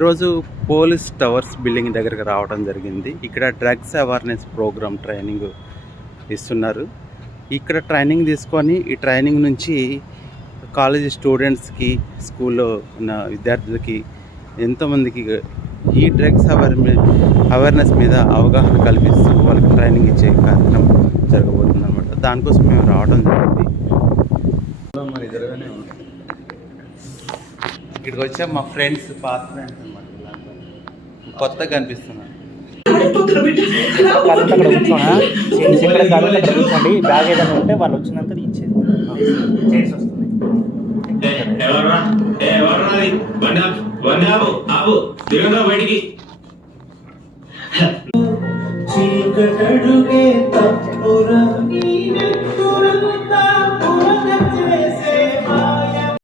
ఈరోజు police towers building దగ్గరకు రావడం జరిగింది. ఇక్కడ డ్రగ్స్ అవేర్నెస్ ప్రోగ్రామ్ ట్రైనింగ్ ఇస్తున్నారు. ఇక్కడ ట్రైనింగ్ తీసుకొని ఈ ట్రైనింగ్ నుంచి కాలేజీ స్టూడెంట్స్కి, స్కూల్లో ఉన్న విద్యార్థులకి ఎంతోమందికి ఈ డ్రగ్స్ అవేర్నెస్ మీద అవగాహన కల్పిస్తూ వాళ్ళకి ట్రైనింగ్ ఇచ్చే కార్యక్రమం జరగబోతుంది అనమాట. దానికోసం మేము రావడం జరిగింది. ఇక్కడికి వచ్చా మా ఫ్రెండ్స్, పాత ఫ్రెండ్స్ అనమాట. కొత్తగా కనిపిస్తున్నారు. బ్యాగ్ ఏదైనా ఉంటే వాళ్ళు వచ్చినంత ఇచ్చేది చేసి వస్తుంది. చీకటడుగే తప్పురా